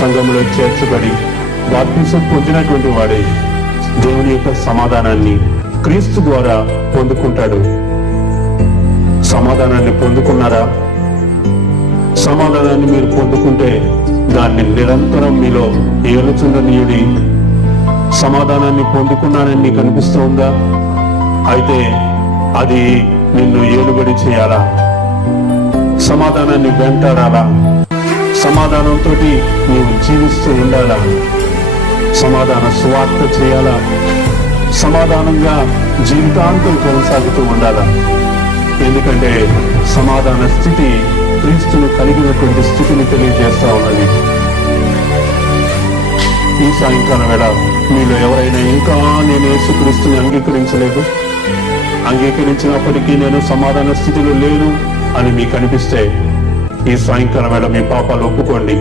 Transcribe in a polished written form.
సంఘములో చేర్చబడి బాప్తిసం పొందినటువంటి వాడే దేవుని యొక్క సమాధానాన్ని క్రీస్తు ద్వారా పొందుకుంటాడు. సమాధానాన్ని పొందుకున్నారా? సమాధానాన్ని మీరు పొందుకుంటే దాన్ని నిరంతరం మీలో ఏలుచుండనీయుడి. సమాధానాన్ని పొందుకున్నానని నీకు అనిపిస్తుందా? అయితే అది నిన్ను ఏలుబడి చేయాలా? సమాధానాన్ని వెంటాడాలా? సమాధానంతో నీవు జీవిస్తూ ఉండాలా? సమాధాన సువార్త చేయాలా? సమాధానంగా జీవితాంతం కొనసాగుతూ ఉండాలా? ఎందుకంటే సమాధాన స్థితి క్రీస్తును కలిగినటువంటి స్థితిని తెలియజేస్తా ఉన్నది. ఈ సాయంకాలం వేళ మీలో ఎవరైనా ఇంకా నేను యేసుక్రీస్తుని అంగీకరించలేదు, అంగీకరించినప్పటికీ నేను సమాధాన స్థితిలో లేను అని మీకు అనిపిస్తే ఈ సాయంకాలం వేళ మీ పాపాలు ఒప్పుకోండి.